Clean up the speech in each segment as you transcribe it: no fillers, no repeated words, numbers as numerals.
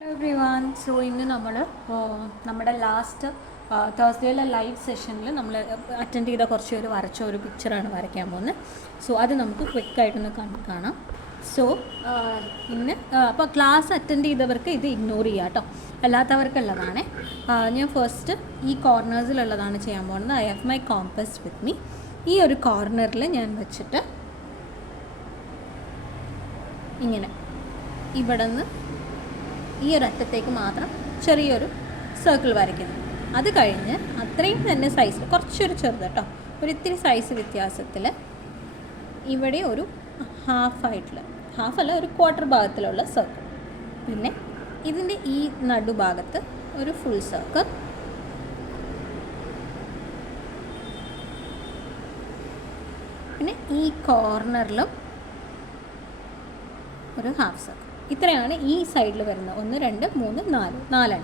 Hello every one. So ഇന്ന് നമ്മൾ നമ്മുടെ ലാസ്റ്റ് തേഴ്സ്ഡേയിലെ ലൈവ് സെഷനിൽ നമ്മൾ അറ്റൻഡ് ചെയ്ത കുറച്ച് പേര് വരച്ച ഒരു പിക്ചറാണ് വരയ്ക്കാൻ പോകുന്നത്. സോ അത് നമുക്ക് ക്വിക്കായിട്ടൊന്ന് കാണാം. സോ ഇന്ന് അപ്പോൾ ക്ലാസ് അറ്റൻഡ് ചെയ്തവർക്ക് ഇത് ഇഗ്നോർ ചെയ്യാം കേട്ടോ, അല്ലാത്തവർക്കുള്ളതാണ്. ഞാൻ ഫസ്റ്റ് ഈ കോർണേഴ്സിലുള്ളതാണ് ചെയ്യാൻ പോകുന്നത്. I have my compass with me. ഈ ഒരു കോർണറിൽ ഞാൻ വെച്ചിട്ട് ഇങ്ങനെ ഇവിടെ നിന്ന് ഈ ഒരു അറ്റത്തേക്ക് മാത്രം ചെറിയൊരു സർക്കിൾ വരയ്ക്കുന്നു. അത് കഴിഞ്ഞ് അത്രയും തന്നെ സൈസിൽ കുറച്ചൊരു ചെറുത് കേട്ടോ, ഒരു ഇത്തിരി സൈസ് വ്യത്യാസത്തിൽ ഇവിടെ ഒരു ഹാഫല്ല ഒരു ക്വാർട്ടർ ഭാഗത്തിലുള്ള സർക്കിൾ, പിന്നെ ഇതിൻ്റെ ഈ നടുഭാഗത്ത് ഒരു ഫുൾ സർക്കിൾ, പിന്നെ ഈ കോർണറിലും ഒരു ഹാഫ് സർക്കിൾ. ഇത്രയാണ് ഈ സൈഡിൽ വരുന്നത്. 1 2 3 4 4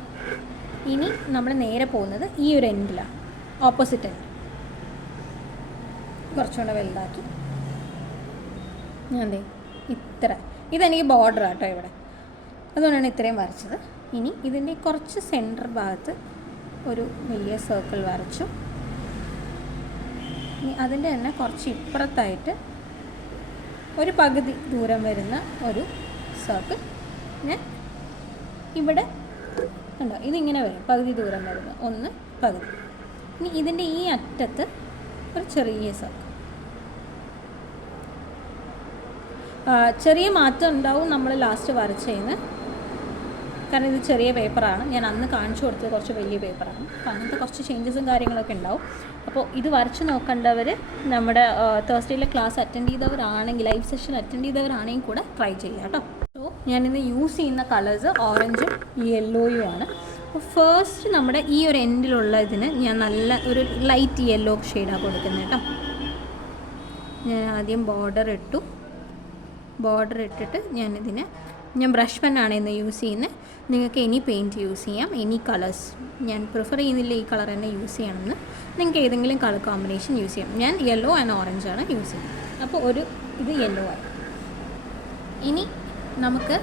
ഇനി നമ്മൾ നേരെ പോകുന്നത് ഈ ഒരു എൻഡിലാണ്, ഓപ്പോസിറ്റ് എൻഡ്. കുറച്ചുകൂടെ വലുതാക്കി ഞാൻ ഇതെനിക്ക് ബോർഡർ ആട്ടോ ഇവിടെ, അതുകൊണ്ടാണ് ഇത്രയും വരച്ചത്. ഇനി ഇതിൻ്റെ കുറച്ച് സെൻറ്റർ ഭാഗത്ത് ഒരു വലിയ സർക്കിൾ വരച്ചു. ഇനി അതിൻ്റെ തന്നെ കുറച്ച് ഇപ്പുറത്തായിട്ട് ഒരു പകുതി ദൂരം വരുന്ന ഒരു സർക്കിൾ ഞാൻ ഇവിടെ ഉണ്ടോ, ഇതിങ്ങനെ വരും, പകുതി ദൂരം വരുന്നത് ഒന്ന് പകുതി. ഇനി ഇതിൻ്റെ ഈ അറ്റത്ത് ഒരു ചെറിയ സർക്കിൾ. ചെറിയ മാറ്റം ഉണ്ടാവും നമ്മൾ ലാസ്റ്റ് വരച്ചതിന്, കാരണം ഇത് ചെറിയ പേപ്പറാണ്. ഞാൻ അന്ന് കാണിച്ചു കൊടുത്തത് കുറച്ച് വലിയ പേപ്പറാണ്, അപ്പോൾ അങ്ങനത്തെ കുറച്ച് ചേഞ്ചസും കാര്യങ്ങളൊക്കെ ഉണ്ടാവും. അപ്പോൾ ഇത് വരച്ച് നോക്കേണ്ടവർ നമ്മുടെ തേഴ്സ്ഡേയിലെ ക്ലാസ് അറ്റൻഡ് ചെയ്തവരാണെങ്കിൽ, ലൈവ് സെഷൻ അറ്റൻഡ് ചെയ്തവരാണെങ്കിൽ കൂടെ ട്രൈ ചെയ്യാം കേട്ടോ. സോ ഞാനിന്ന് യൂസ് ചെയ്യുന്ന കളേഴ്സ് ഓറഞ്ചും യെല്ലോയും ആണ്. അപ്പോൾ ഫസ്റ്റ് നമ്മുടെ ഈ ഒരു എൻഡിലുള്ള ഇതിന് ഞാൻ നല്ല ഒരു ലൈറ്റ് യെല്ലോ ഷെയ്ഡാണ് കൊടുക്കുന്നത് കേട്ടോ. ഞാൻ ആദ്യം ബോർഡർ ഇട്ടിട്ട് ഞാൻ ബ്രഷ് പെന്നാണ് ഇന്ന് യൂസ് ചെയ്യുന്നത്. നിങ്ങൾക്ക് എനി പെയിൻറ്റ് യൂസ് ചെയ്യാം, എനി കളേഴ്സ്. ഞാൻ പ്രിഫർ ചെയ്യുന്നില്ല ഈ കളർ തന്നെ യൂസ് ചെയ്യണമെന്ന്. നിങ്ങൾക്ക് ഏതെങ്കിലും കളർ കോമ്പിനേഷൻ യൂസ് ചെയ്യാം. ഞാൻ യെല്ലോ ആൻഡ് ഓറഞ്ചാണ് യൂസ് ചെയ്യുന്നത്. അപ്പോൾ ഇത് യെല്ലോ ആയി. ഇനി നമുക്ക്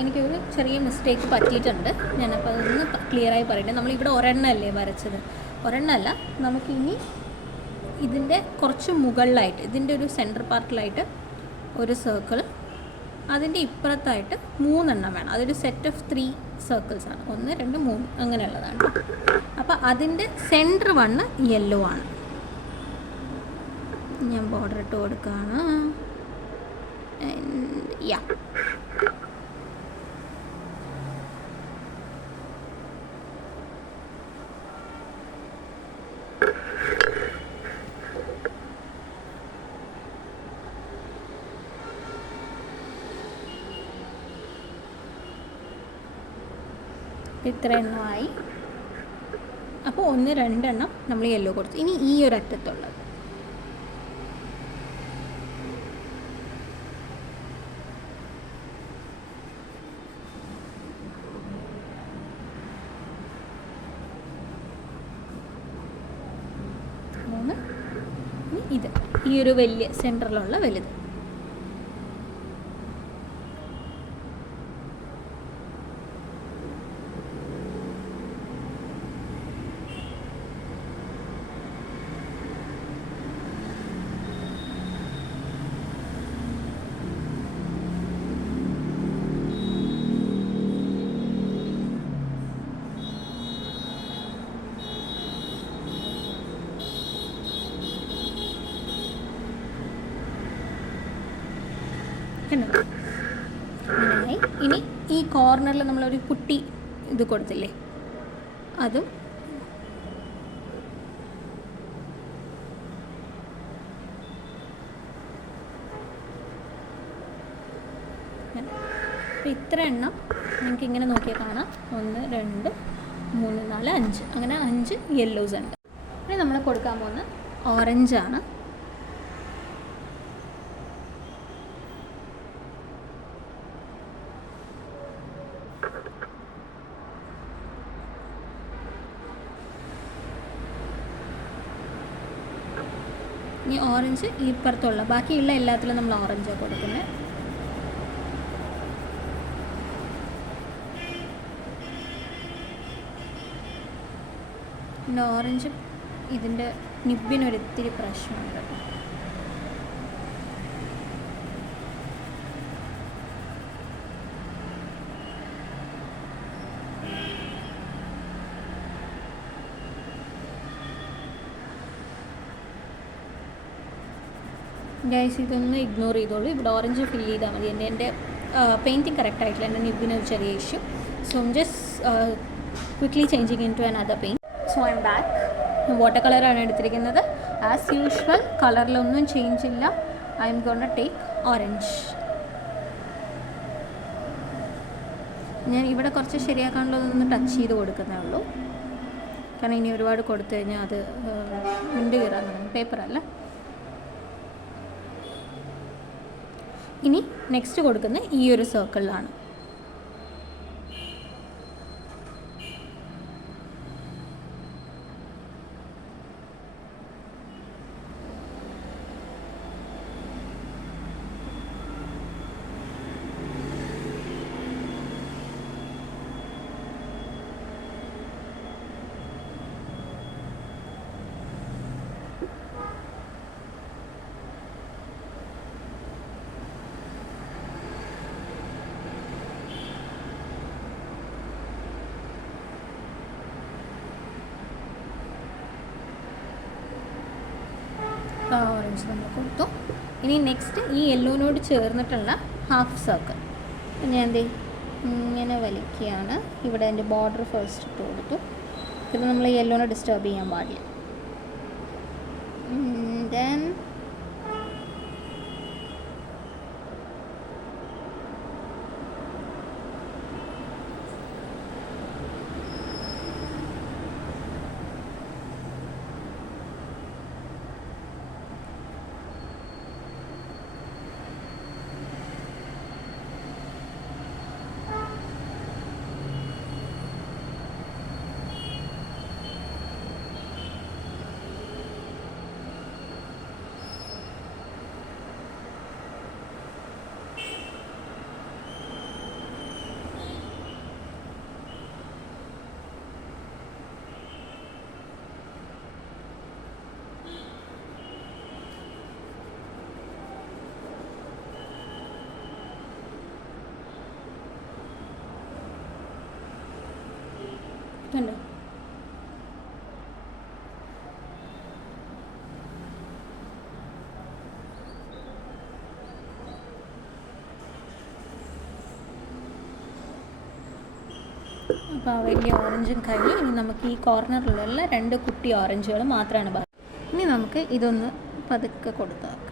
എനിക്കൊരു ചെറിയ മിസ്റ്റേക്ക് പറ്റിയിട്ടുണ്ട്. ഞാനപ്പോൾ അതൊന്ന് ക്ലിയറായി പറയട്ടെ. നമ്മളിവിടെ ഒരെണ്ണമല്ലേ വരച്ചത്, ഒരെണ്ണമല്ല. നമുക്കിനി ഇതിൻ്റെ കുറച്ച് മുകളിലായിട്ട്, ഇതിൻ്റെ ഒരു സെൻറ്റർ പാർട്ടിലായിട്ട് ഒരു സർക്കിൾ, അതിൻ്റെ ഇപ്പുറത്തായിട്ട് 3 എണ്ണം വേണം. അതൊരു സെറ്റ് ഓഫ് 3 സർക്കിൾസ് ആണ്. 1 2 3 അങ്ങനെയുള്ളതാണ്. അപ്പോൾ അതിൻ്റെ സെൻറ്റർ വണ്ണ് യെല്ലോ ആണ്. ഞാൻ ബോർഡർ ഇട്ട് കൊടുക്കുകയാണ്. ഇത്ര എണ്ണമായി. അപ്പോൾ 1 2 എണ്ണം നമ്മൾ യെല്ലോ കൊടുത്തു. ഇനി ഈ ഒരു അറ്റത്തുള്ളത് ഇത് ഈ ഒരു വലിയ സെൻറ്ററിലുള്ള വലുത്. ഇനി ഈ കോർണറിൽ നമ്മളൊരു കുട്ടി ഇത് കൊടുത്തില്ലേ, അതും ഇത്ര എണ്ണം നിങ്ങൾക്ക് ഇങ്ങനെ നോക്കിയാൽ കാണാം. 1 2 3 4 5 അങ്ങനെ 5 യെല്ലോസ് ഉണ്ട്. ഇനി നമ്മൾ കൊടുക്കാൻ പോകുന്ന ഓറഞ്ചാണ്. ഈ ഓറഞ്ച് ഈ പുറത്തുള്ള ബാക്കിയുള്ള എല്ലാത്തിലും നമ്മൾ ഓറഞ്ചാണ് കൊടുക്കുന്നത്. പിന്നെ ഓറഞ്ച് ഇതിൻ്റെ നിബിനൊരിത്തിരി പ്രശ്നമുണ്ട്. ഗൈസ് ഇതൊന്ന് ഇഗ്നോർ ചെയ്തോളൂ. ഇവിടെ ഓറഞ്ച് ഫില്ല് ചെയ്താൽ മതി. എൻ്റെ പെയിൻറ്റിങ് കറക്റ്റ് ആയിട്ടില്ല, എൻ്റെ നിബിന് ഒരു ചെറിയ issue. So I'm just quickly changing into another paint. So I am back. Water കളറാണ് എടുത്തിരിക്കുന്നത്. ആസ് യൂഷ്വൽ കളറിലൊന്നും ചേഞ്ച് ഇല്ല. I am gonna take orange. ഞാൻ ഇവിടെ കുറച്ച് ശരിയാക്കാനുള്ളതൊന്ന് ടച്ച് ചെയ്ത് കൊടുക്കുന്നേ ഉള്ളൂ. കാരണം ഇനി ഒരുപാട് കൊടുത്തു കഴിഞ്ഞാൽ അത് വിണ്ട് കയറാൻ തുടങ്ങും. പേപ്പറല്ല. ഇനി നെക്സ്റ്റ് കൊടുക്കുന്ന ഈ ഒരു സർക്കിളിലാണ്. ഓറഞ്ച് നമ്മൾ കൊടുത്തു. ഇനി നെക്സ്റ്റ് ഈ യെല്ലോനോട് ചേർന്നിട്ടുള്ള ഹാഫ് സർക്കിൾ ഞാൻ എന്തേ ഇങ്ങനെ വലിക്കുകയാണ്. ഇവിടെ എൻ്റെ ബോർഡർ ഫസ്റ്റ് ഇട്ട് കൊടുത്തു. പിന്നെ നമ്മൾ യെല്ലോനെ ഡിസ്റ്റർബ് ചെയ്യാൻ പാടില്ല. ദെൻ കണ്ടോ? അപ്പോൾ ആ വലിയ ഓറഞ്ചും കഴിഞ്ഞ് ഇനി നമുക്ക് ഈ കോർണറിലുള്ള 2 കുട്ടി ഓറഞ്ചുകൾ മാത്രമാണ് ബാക്കി. ഇനി നമുക്ക് ഇതൊന്ന് പതുക്കെ കൊടുത്തു വെക്കാം.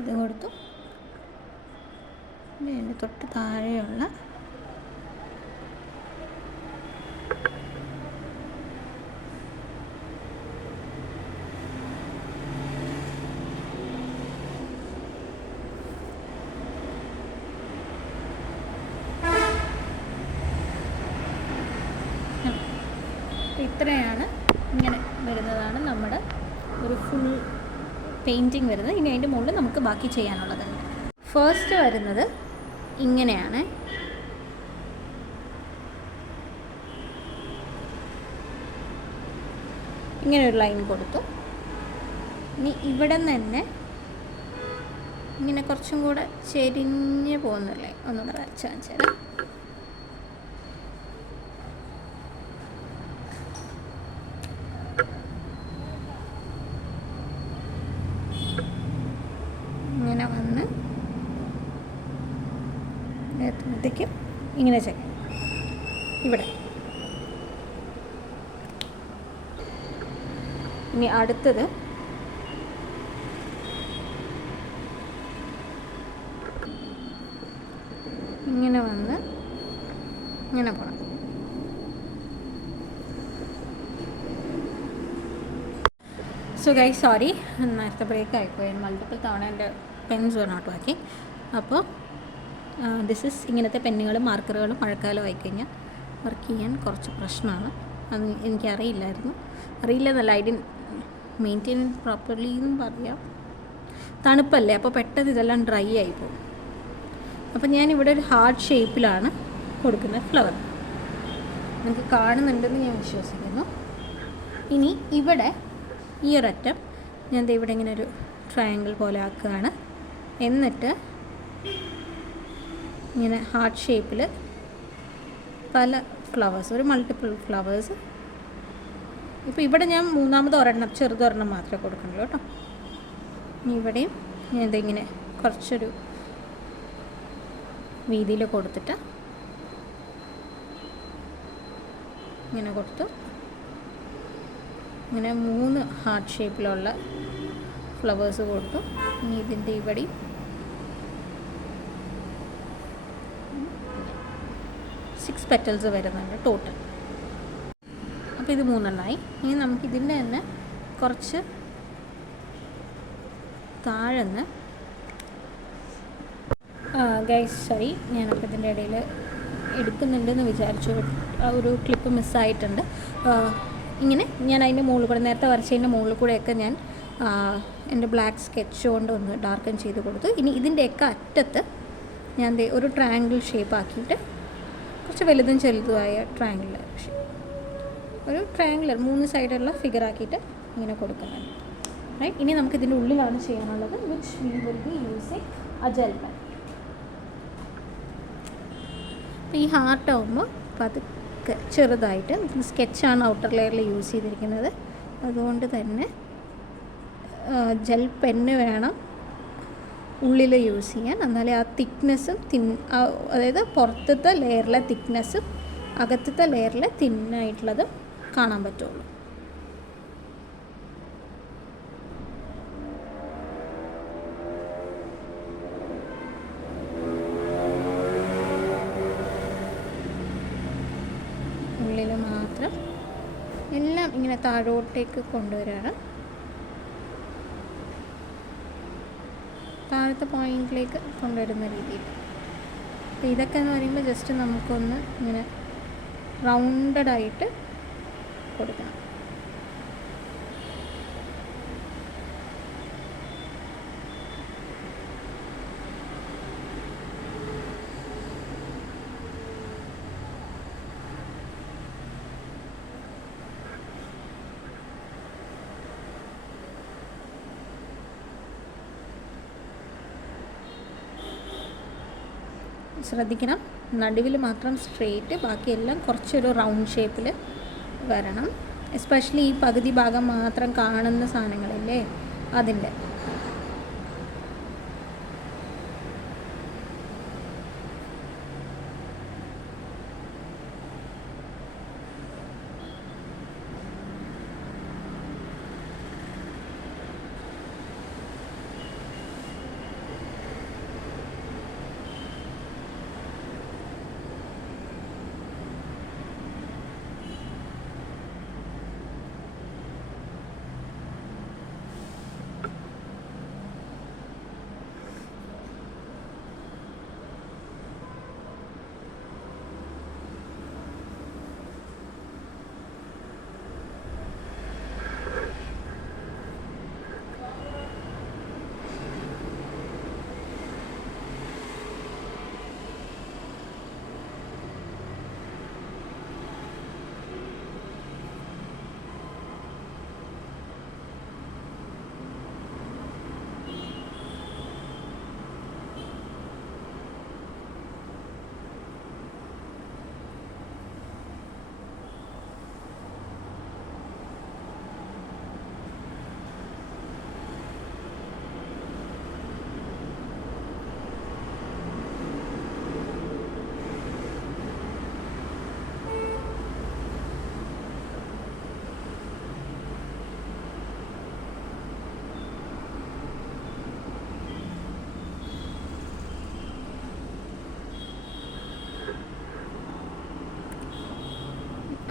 ഇത് കൊടുത്തു. ഇതിൻ്റെ തൊട്ട് താഴെയുള്ള ഇത്രയാണ്. ഇങ്ങനെ വരുന്നതാണ് നമ്മുടെ ഒരു ഫുൾ പെയിൻറ്റിങ് വരുന്നത്. ഇനി അതിൻ്റെ മുകളിൽ നമുക്ക് ബാക്കി ചെയ്യാനുള്ളതുണ്ട്. ഫസ്റ്റ് വരുന്നത് ഇങ്ങനെയാണ്. ഇങ്ങനെ ഒരു ലൈൻ കൊടുത്തു. ഇനി ഇവിടെ നിന്ന് തന്നെ ഇങ്ങനെ കുറച്ചും കൂടെ ചെരിഞ്ഞ് പോകുന്നില്ലേ, ഒന്നുകൂടെ വരച്ച് കാണിച്ചു തരാം. ഇങ്ങനെ വന്ന് എത്തുമ്പോഴത്തേക്കും ഇങ്ങനെ ചെയ്യാം. ഇവിടെ ഇനി അടുത്തത് ഇങ്ങനെ വന്ന് ഇങ്ങനെ പോകണം. സോ ഗൈസ് സോറി, നേരത്തെ ബ്രേക്ക് ആയിപ്പോയി. മൾട്ടിപ്പിൾ തവണ എൻ്റെ പെൻസ് നോട്ട് വർക്കിംഗ്. അപ്പോൾ ദിസ് ഇസ് ഇങ്ങനത്തെ പെന്നുകളും മാർക്കറുകളും മഴക്കാലം ആയിക്കഴിഞ്ഞാൽ വർക്ക് ചെയ്യാൻ കുറച്ച് പ്രശ്നമാണ്. അത് എനിക്കറിയില്ലായിരുന്നു. അറിയില്ലെന്നല്ല, ഐ ഡിഡ്ന്റ് മെയിൻറ്റെയിൻ പ്രോപ്പർലി എന്നും പറയാം. തണുപ്പല്ലേ, അപ്പോൾ പെട്ടെന്ന് ഇതെല്ലാം ഡ്രൈ ആയിപ്പോകും. അപ്പോൾ ഞാനിവിടെ ഒരു ഹാർട്ട് ഷേപ്പിലാണ് കൊടുക്കുന്നത് ഫ്ലവർ. നിങ്ങൾക്ക് കാണുന്നുണ്ടെന്ന് ഞാൻ വിശ്വസിക്കുന്നു. ഇനി ഇവിടെ ഈ ഒരറ്റം ഞാൻ ഇവിടെ ഇങ്ങനെ ഒരു ട്രയാങ്കിൾ പോലെ ആക്കുകയാണ്. എന്നിട്ട് ഇങ്ങനെ ഹാർട്ട് ഷേപ്പിൽ പല ഫ്ലവേഴ്സ്, ഒരു മൾട്ടിപ്പിൾ ഫ്ലവേഴ്സ്. ഇപ്പോൾ ഇവിടെ ഞാൻ മൂന്നാമത് ഒരെണ്ണം, ചെറുതൊരെണ്ണം മാത്രമേ കൊടുക്കുന്നുള്ളൂ കേട്ടോ. ഇനി ഇവിടെയും ഞാൻ ഇതിങ്ങനെ കുറച്ചൊരു വീതിയിൽ കൊടുത്തിട്ട് ഇങ്ങനെ കൊടുത്തു. ഇങ്ങനെ 3 ഹാർട്ട് ഷേപ്പിലുള്ള ഫ്ലവേഴ്സ് കൊടുത്തു. ഇനി ഇതിൻ്റെ ഇവിടെയും 6 പെറ്റൽസ് വരുന്നുണ്ട് ടോട്ടൽ. അപ്പോൾ ഇത് 3 ഇനി നമുക്കിതിൻ്റെ തന്നെ കുറച്ച് താഴെന്ന് ഗൈസ് സോറി, ഞാനപ്പോൾ ഇതിൻ്റെ ഇടയിൽ എടുക്കുന്നുണ്ടെന്ന് വിചാരിച്ചു, ഒരു ക്ലിപ്പ് മിസ്സായിട്ടുണ്ട്. ഇങ്ങനെ ഞാൻ അതിൻ്റെ മുകളിൽ കൂടെ, നേരത്തെ വരച്ചതിൻ്റെ മുകളിൽ കൂടെയൊക്കെ ഞാൻ എൻ്റെ ബ്ലാക്ക് സ്കെച്ച് കൊണ്ട് ഒന്ന് ഡാർക്കൻ ചെയ്ത് കൊടുത്തു. ഇനി ഇതിൻ്റെയൊക്കെ അറ്റത്ത് ഞാൻ ഒരു ട്രയാങ്കിൾ ഷേപ്പ് ആക്കിയിട്ട്, കുറച്ച് വലുതും ചെറുതുമായ ട്രയാങ്കിൾ ഷേപ്പ്, ഒരു ട്രയാങ്കുലർ 3 സൈഡുള്ള ഫിഗർ ആക്കിയിട്ട് ഇങ്ങനെ കൊടുക്കുന്നുണ്ട്. റൈറ്റ്, ഇനി നമുക്ക് ഇതിൻ്റെ ഉള്ളിലാണ് ചെയ്യാനുള്ളത്, which we will be using a gel pen. അപ്പോൾ ഈ ഹാർട്ട് ആകുമ്പോൾ പതുക്കെ ചെറുതായിട്ട്, സ്കെച്ചാണ് ഔട്ടർ ലെയറിൽ യൂസ് ചെയ്തിരിക്കുന്നത്, അതുകൊണ്ട് തന്നെ ജെൽ പെന്ന് വേണം ഉള്ളിൽ യൂസ് ചെയ്യാൻ. എന്നാലേ ആ തിക്നെസ്സും അതായത് പുറത്തത്തെ ലെയറിലെ തിക്നെസ്സും അകത്തത്തെ ലെയറിലെ തിന്നായിട്ടുള്ളതും കാണാൻ പറ്റുള്ളൂ. ഉള്ളിൽ മാത്രം എല്ലാം ഇങ്ങനെ താഴോട്ടേക്ക് കൊണ്ടുവരികയാണ്, താഴത്തെ പോയിന്റിലേക്ക് കൊണ്ടുവരുന്ന രീതിയിൽ. അപ്പോൾ ഇതൊക്കെ എന്ന് പറയുമ്പോൾ ജസ്റ്റ് നമുക്കൊന്ന് ഇങ്ങനെ റൗണ്ടഡായിട്ട് കൊടുക്കണം. ശ്രദ്ധിക്കണം, നടുവിൽ മാത്രം സ്ട്രെയിറ്റ്, ബാക്കിയെല്ലാം കുറച്ചൊരു റൗണ്ട് ഷേപ്പിൽ വരണം. എസ്പെഷ്യലി ഈ പകുതി ഭാഗം മാത്രം കാണുന്ന സാധനങ്ങളില്ലേ, അതിൻ്റെ.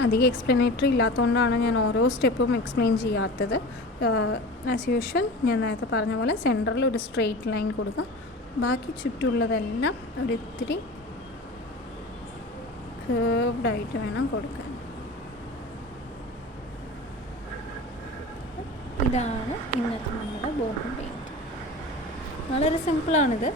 അധികം എക്സ്പ്ലനേറ്ററി ഇല്ലാത്തതുകൊണ്ടാണ് ഞാൻ ഓരോ സ്റ്റെപ്പും എക്സ്പ്ലെയിൻ ചെയ്യാത്തത്. ആസ് യൂഷ്വൽ ഞാൻ നേരത്തെ പറഞ്ഞ പോലെ സെൻറ്ററിൽ ഒരു സ്ട്രെയിറ്റ് ലൈൻ കൊടുക്കുക. ബാക്കി ചുറ്റുമുള്ളതെല്ലാം ഒരിത്തിരി കേർവ്ഡായിട്ട് വേണം കൊടുക്കാൻ. ഇതാണ് ഇന്നത്തെ നമ്മുടെ ബോട്ടിൽ പെയിൻറ്റ്. വളരെ സിമ്പിളാണിത്.